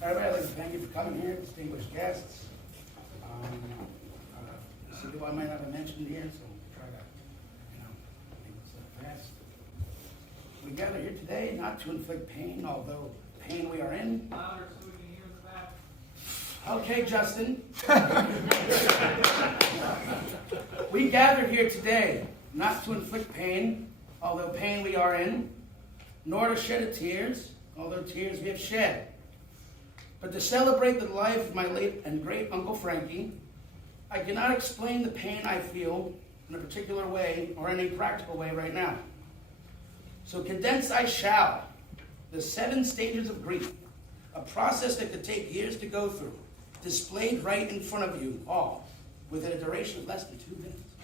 Everybody, I'd like to thank you for coming here, distinguished guests. Some people I might not have mentioned here, so we'll try to, make this fast. We gather here today not to inflict pain, although pain we are in. Louder so we can hear the back. Okay, Justin. We gather here today not to inflict pain, although pain we are in, nor to shed a tears, although tears we have shed, but to celebrate the life of my late and great Uncle Frankie. I cannot explain the pain I feel in a particular way or any practical way right now. So condensed I shall, the 7 stages of grief, a process that could take years to go through, displayed right in front of you all, within a duration of less than 2 minutes.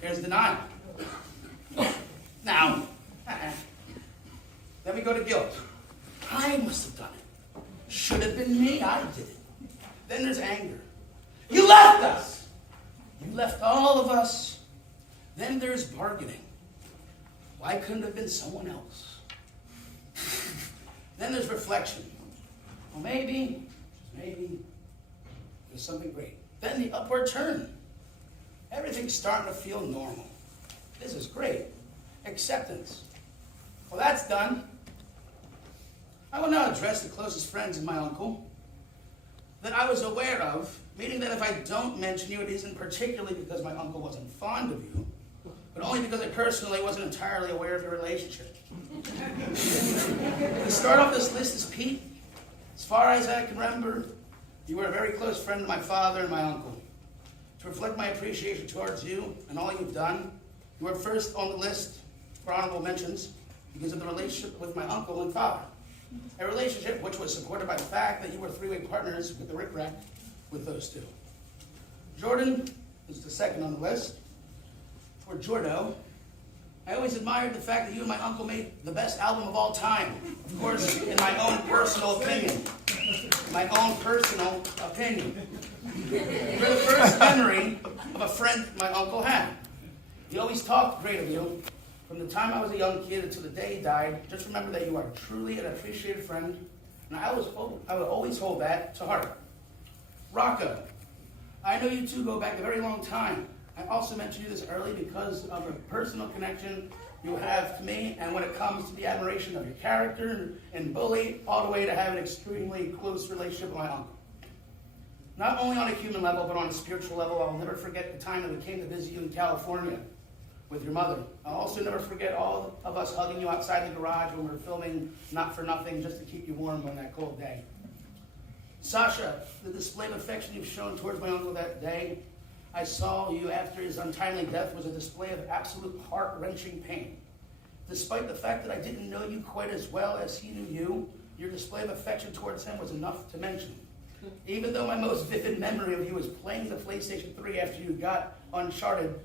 There's denial. Now, then we go to guilt. I must have done it. Should have been me, I did it. Then there's anger. You left us. You left all of us. Then there's bargaining. Why couldn't it have been someone else? Then there's reflection. Well, maybe, there's something great. Then the upward turn. Everything's starting to feel normal. This is great. Acceptance. Well, that's done. I will now address the closest friends of my uncle that I was aware of, meaning that if I don't mention you, it isn't particularly because my uncle wasn't fond of you, but only because I personally wasn't entirely aware of your relationship. To start off this list is Pete. As far as I can remember, you were a very close friend of my father and my uncle. To reflect my appreciation towards you and all you've done, you were first on the list for honorable mentions because of the relationship with my uncle and father. A relationship which was supported by the fact that you were 3-way partners with the rick-rack with those two. Jordan is the second on the list. For Jordo, I always admired the fact that you and my uncle made the best album of all time. Of course, in my own personal opinion. My own personal opinion. You're the first memory of a friend my uncle had. He always talked great of you. From the time I was a young kid until the day he died, just remember that you are truly an appreciated friend, and I would always hold that to heart. Rocco, I know you two go back a very long time. I also mentioned you this early because of a personal connection you have to me, and when it comes to the admiration of your character and bully, all the way to having an extremely close relationship with my uncle. Not only on a human level, but on a spiritual level, I'll never forget the time that we came to visit you in California with your mother. I'll also never forget all of us hugging you outside the garage when we were filming Not For Nothing just to keep you warm on that cold day. Sasha, the display of affection you've shown towards my uncle that day, I saw you after his untimely death, was a display of absolute heart-wrenching pain. Despite the fact that I didn't know you quite as well as he knew you, your display of affection towards him was enough to mention. Even though my most vivid memory of you was playing the PlayStation 3 after you got Uncharted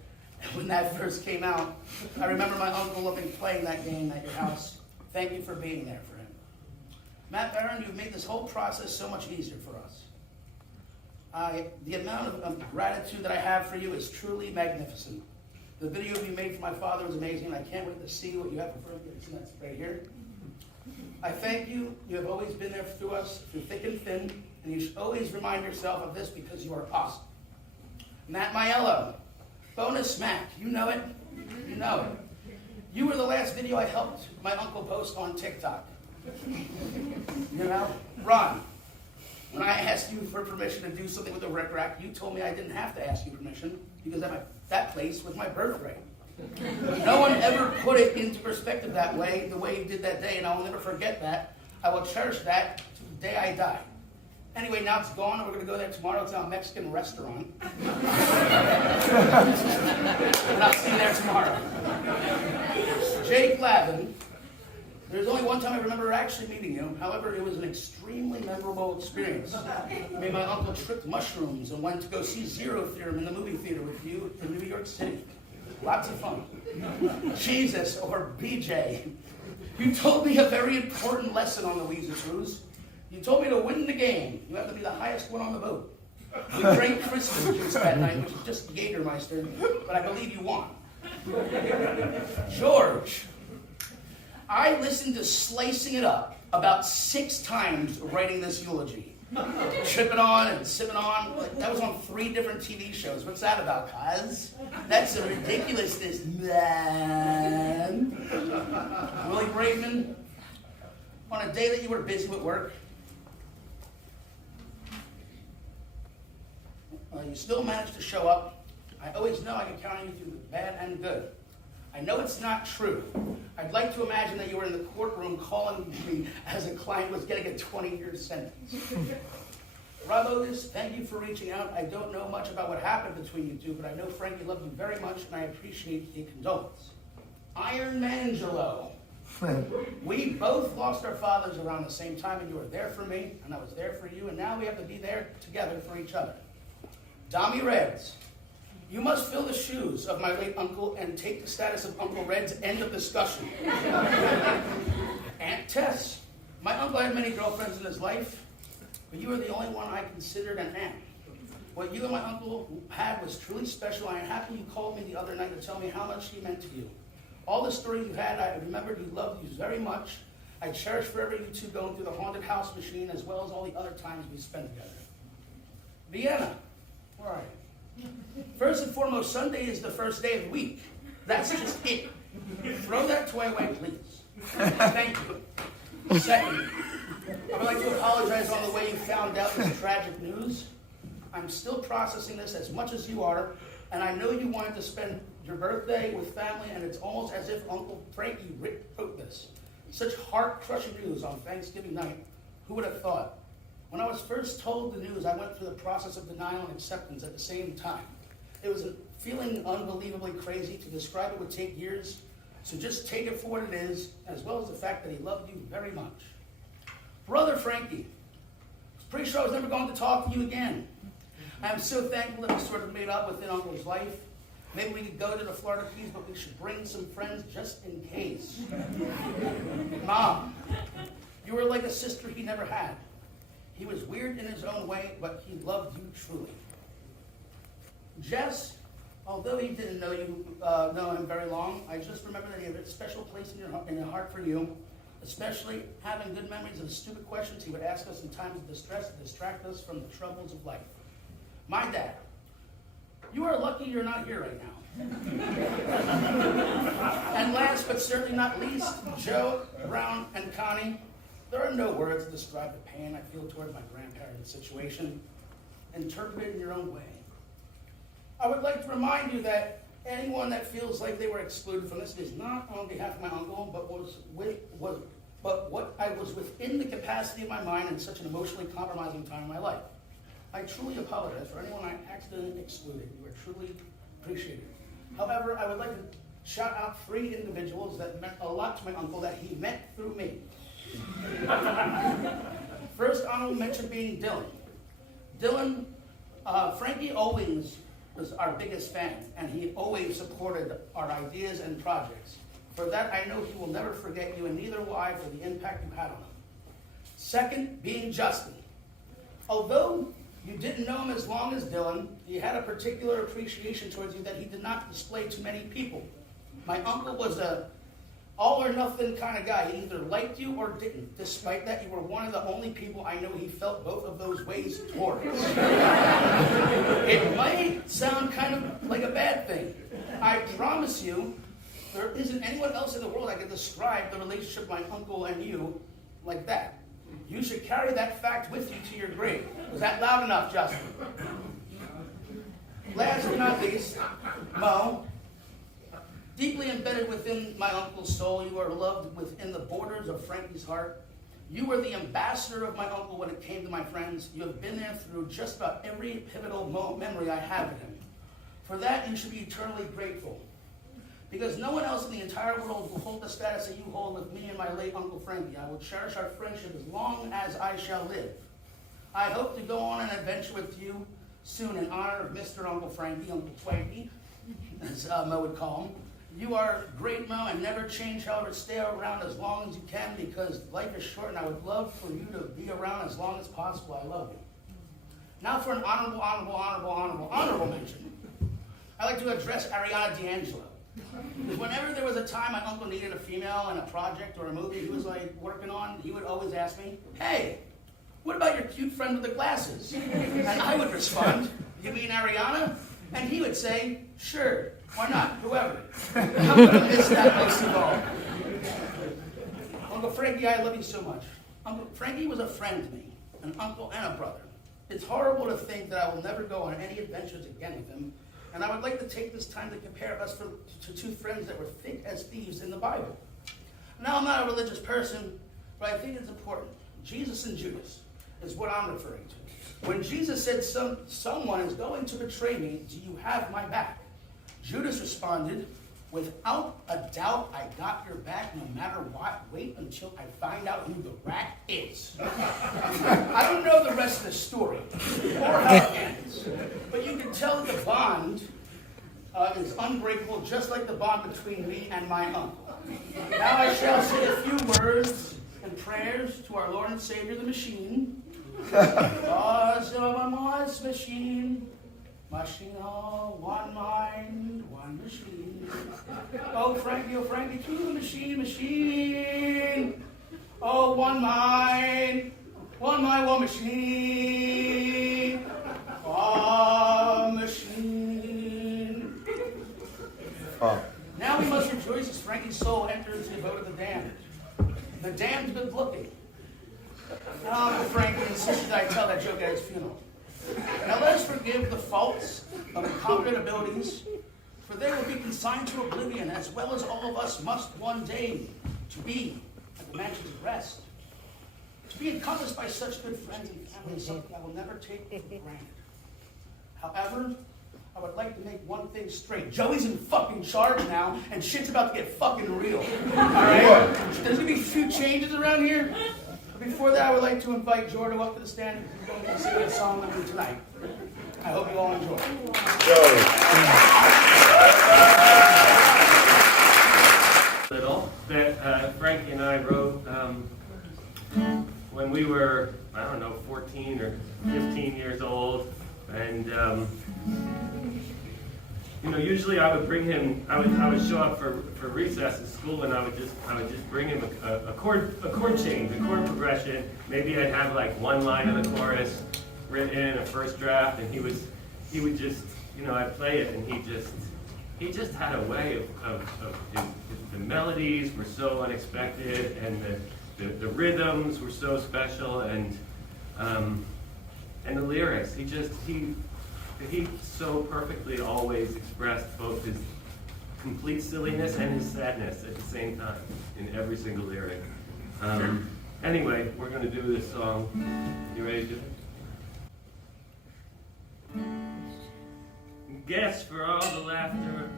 when that first came out, I remember my uncle loving playing that game at your house. Thank you for being there for him. Matt Barron, you've made this whole process so much easier for us. The amount of gratitude that I have for you is truly magnificent. The video you made for my father was amazing, and I can't wait to see what you have for birthday. That's right here. I thank you. You have always been there through us, through thick and thin, and you should always remind yourself of this because you are awesome. Matt Maiello, bonus Matt, you know it. You know it. You were the last video I helped my uncle post on TikTok. You know, Ron, when I asked you for permission to do something with the rec rack, you told me I didn't have to ask you permission because that place was my birthright. No one ever put it into perspective that way, the way you did that day, and I will never forget that. I will cherish that to the day I die. Anyway, now it's gone, and we're going to go there tomorrow. It's a Mexican restaurant. And I'll see you there tomorrow. Jake Lavin, there's only one time I remember actually meeting you. However, it was an extremely memorable experience. Me and my uncle tripped mushrooms and went to go see Zero Theorem in the movie theater with you in New York City. Lots of fun. Jesus, or BJ, you told me a very important lesson on the Weezer Cruise. You told me to win the game, you have to be the highest one on the boat. We drank Christmas juice that night, which is just Jägermeister, but I believe you won. George, I listened to Slicing It Up, about 6 times writing this eulogy. Tripping on and sipping on. Like, that was on 3 different TV shows. What's that about, cuz? That's a ridiculousness, man. Willie Braveman, on a day that you were busy with work, you still managed to show up. I always know I can count on you through the bad and good. I know it's not true. I'd like to imagine that you were in the courtroom calling me as a client was getting a 20-year sentence. Rob Otis, thank you for reaching out. I don't know much about what happened between you two, but I know Frankie loved you very much, and I appreciate the condolence. Iron Mangelo. We both lost our fathers around the same time, and you were there for me, and I was there for you, and now we have to be there together for each other. Dommy Reds. You must fill the shoes of my late uncle and take the status of Uncle Red's end of discussion. Aunt Tess. My uncle had many girlfriends in his life, but you were the only one I considered an aunt. What you and my uncle had was truly special. I am happy you called me the other night to tell me how much he meant to you. All the stories you had, I remembered he loved you very much. I cherish forever you two going through the haunted house machine as well as all the other times we spent together. Vienna. Where are you? First and foremost, Sunday is the first day of the week. That's just it. Throw that toy away, please. Thank you. Second, I would like to apologize on the way you found out this tragic news. I'm still processing this as much as you are, and I know you wanted to spend your birthday with family, and it's almost as if Uncle Frankie wrote this. Such heart-crushing news on Thanksgiving night. Who would have thought? When I was first told the news, I went through the process of denial and acceptance at the same time. It was a feeling unbelievably crazy. To describe it would take years, so just take it for what it is, as well as the fact that he loved you very much. Brother Frankie, I was pretty sure I was never going to talk to you again. I'm so thankful that we sort of made up within Uncle's life. Maybe we could go to the Florida Keys, but we should bring some friends just in case. Mom, you were like a sister he never had. He was weird in his own way, but he loved you truly. Jess, although he didn't know him very long, I just remember that he had a special place in your heart for you, especially having good memories of stupid questions he would ask us in times of distress to distract us from the troubles of life. My dad, you are lucky you're not here right now. And last but certainly not least, Joe, Brown, and Connie. There are no words to describe the pain I feel towards my grandparents' situation. Interpret it in your own way. I would like to remind you that anyone that feels like they were excluded from this is not on behalf of my uncle, but what I was within the capacity of my mind in such an emotionally compromising time in my life. I truly apologize for anyone I accidentally excluded. You are truly appreciated. However, I would like to shout out 3 individuals that meant a lot to my uncle that he met through me. First honorable mention being Dylan. Dylan, Frankie always was our biggest fan, and he always supported our ideas and projects. For that, I know he will never forget you, and neither will I for the impact you had on him. Second, being Justin. Although you didn't know him as long as Dylan, he had a particular appreciation towards you that he did not display to many people. My uncle was a all-or-nothing kind of guy. He either liked you or didn't. Despite that, you were one of the only people I know he felt both of those ways towards. It might sound kind of like a bad thing. I promise you, there isn't anyone else in the world I could describe the relationship of my uncle and you like that. You should carry that fact with you to your grave. Was that loud enough, Justin? Last but not least, Mo. Deeply embedded within my uncle's soul, you are loved within the borders of Frankie's heart. You were the ambassador of my uncle when it came to my friends. You have been there through just about every pivotal memory I have of him. For that, you should be eternally grateful. Because no one else in the entire world will hold the status that you hold with me and my late Uncle Frankie. I will cherish our friendship as long as I shall live. I hope to go on an adventure with you soon in honor of Mr. Uncle Frankie, Uncle Twanky, as Mo would call him. You are great, Mo, and never change. However, stay around as long as you can because life is short, and I would love for you to be around as long as possible. I love you. Now for an honorable mention. I'd like to address Ariana D'Angelo. Because whenever there was a time my uncle needed a female in a project or a movie he was like working on, he would always ask me, "Hey, what about your cute friend with the glasses?" And I would respond, "You mean Ariana?" And he would say, "Sure, why not, whoever." I'm gonna miss that most of all. Uncle Frankie, I love you so much. Uncle Frankie was a friend to me, an uncle and a brother. It's horrible to think that I will never go on any adventures again with him, and I would like to take this time to compare us to two friends that were thick as thieves in the Bible. Now, I'm not a religious person, but I think it's important. Jesus and Judas is what I'm referring to. When Jesus said, someone is going to betray me, do you have my back? Judas responded, "Without a doubt, I got your back no matter what. Wait until I find out who the rat is." I don't know the rest of the story or how it ends, but you can tell that the bond is unbreakable, just like the bond between me and my uncle. Now I shall say a few words and prayers to our Lord and Savior, the machine. Oh, so I'm machine. Machine, oh, one mind, one machine. Oh, Frankie, to the machine, machine. Oh, one mind, one machine. Oh, machine. Oh. Now we must rejoice as Frankie's soul enters the abode of the damned. The damned good looking. Now, Frankie insisted I tell that joke at his funeral. Now let us forgive the faults of incompetent abilities, for they will be consigned to oblivion, as well as all of us must one day to be at the mansions of rest. To be encompassed by such good friends and family is something I will never take for granted. However, I would like to make one thing straight. Joey's in fucking charge now, and shit's about to get fucking real. Alright? There's gonna be a few changes around here. But before that, I would like to invite Jordo up to the stand. He's going to sing a song with me tonight. I hope you all enjoy. Little that Frankie and I wrote when we were, 14 or 15 years old, and usually I would bring him. I would show up for recess at school, and I would just bring him a chord change, a chord progression. Maybe I'd have like one line of the chorus written, a first draft, and he would just, I'd play it, and he just had a way of the melodies were so unexpected, and the rhythms were so special, and the lyrics, he so perfectly always expressed both his complete silliness and his sadness at the same time in every single lyric. Anyway, we're going to do this song. You ready to do it? Guess for all the laughter,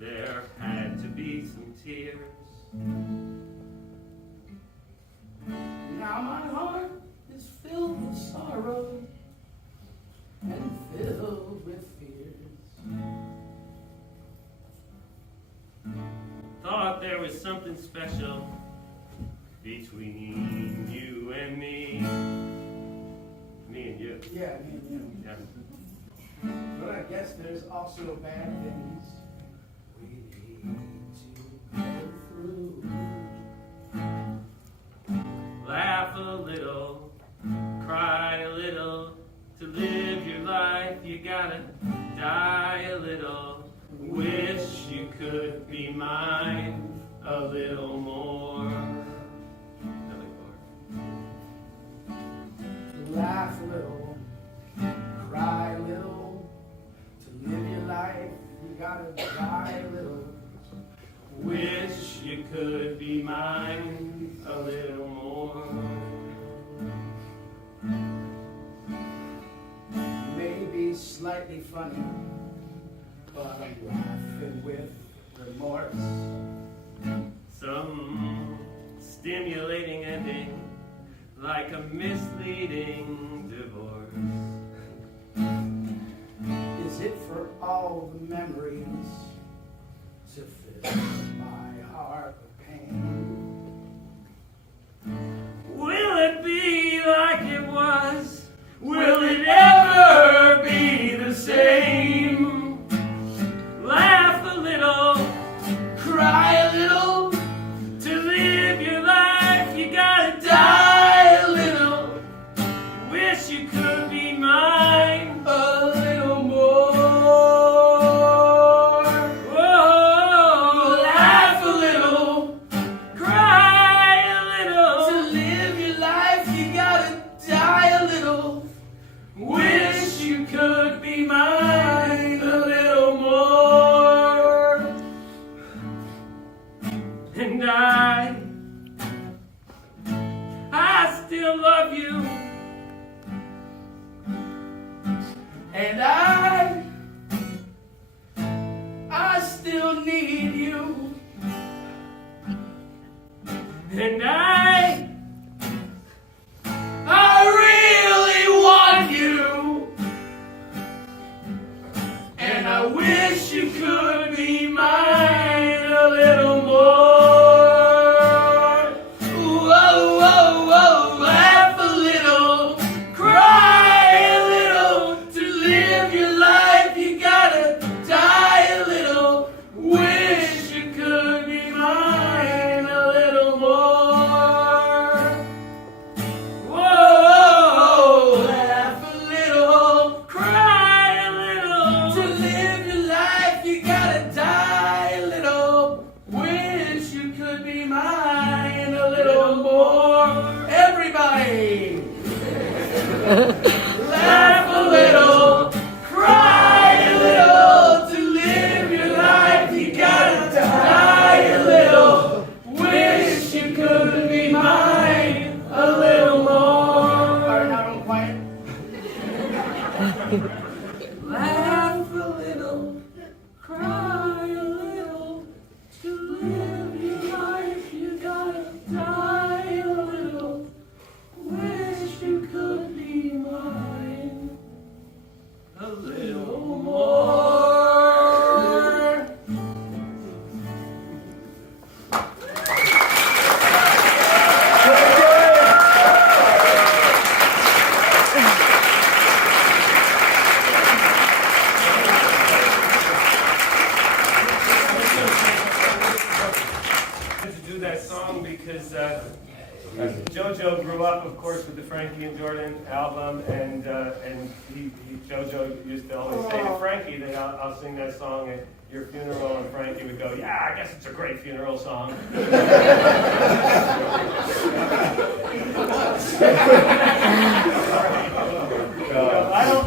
there had to be some tears. Now my heart is filled with sorrow and filled with fears. Thought there was something special between you and me. Me and you. Yeah, me and you. Yeah. But I guess there's also bad things we need to go through. Laugh a little, cry a little. To live your life, you gotta die a little. Wish you could be mine a little more. Laugh a little, cry a little. To live your life, you gotta die a little. Wish you could be mine a little more. Maybe slightly funny, but I'm laughing with remorse. Some stimulating ending, like a misleading divorce. Is it for all the memories to fill my heart with pain? Will it be like it was? Will it ever be the same? Laugh a little, love you. And I still need you. And I really want you. And I wish you could be mine a little more. Whoa, whoa, whoa, laugh a little, cry a little. To live your life, you gotta die a little. Wish you could be mine a little more. Whoa, laugh a little, cry a little. To live your life, you gotta die a little. Wish you could be mine a little more. Everybody, laugh a little, cry a little. To live your life, you gotta die a little. Wish you could be mine a little more. All right, now don't quiet. Laugh a little, cry a little. To live your life, you gotta die a little. Wish you could be mine a little more. To do that song because Jojo grew up, of course, with the Frankie and Jordan album, and Jojo used to always say to Frankie that I'll sing that song at your funeral, and Frankie would go, "Yeah, I guess it's a great funeral song."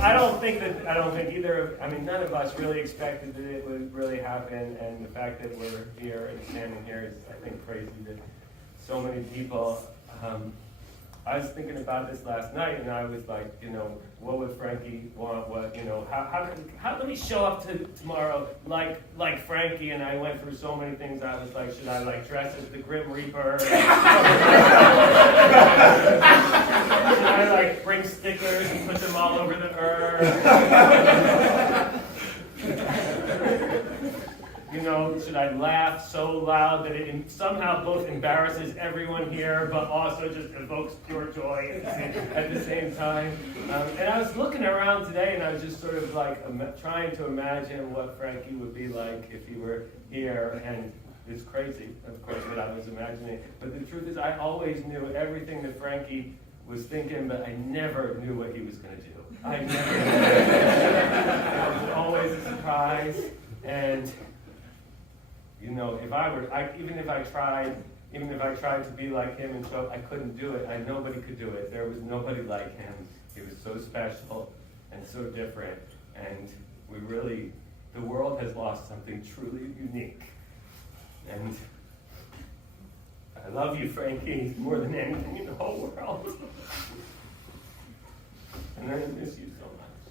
I don't think either. I mean, none of us really expected that it would really happen, and the fact that we're here and standing here is, I think, crazy that so many people. I was thinking about this last night, and I was like, what would Frankie want? What, how let me show up to tomorrow like Frankie? And I went through so many things. I was like, should I dress as the Grim Reaper? Should I bring stickers and put them all over the urn? Should I laugh so loud that it somehow both embarrasses everyone here, but also just evokes pure joy at the same time? And I was looking around today, and I was just sort of trying to imagine what Frankie would be like if he were here, and it's crazy, of course, what I was imagining. But the truth is, I always knew everything that Frankie was thinking, but I never knew what he was going to do. I never knew. It was always a surprise, and even if I tried to be like him and show, I couldn't do it. Nobody could do it. There was nobody like him. He was so special and so different, and the world has lost something truly unique. And I love you, Frankie, more than anything in the whole world. And I miss you so much.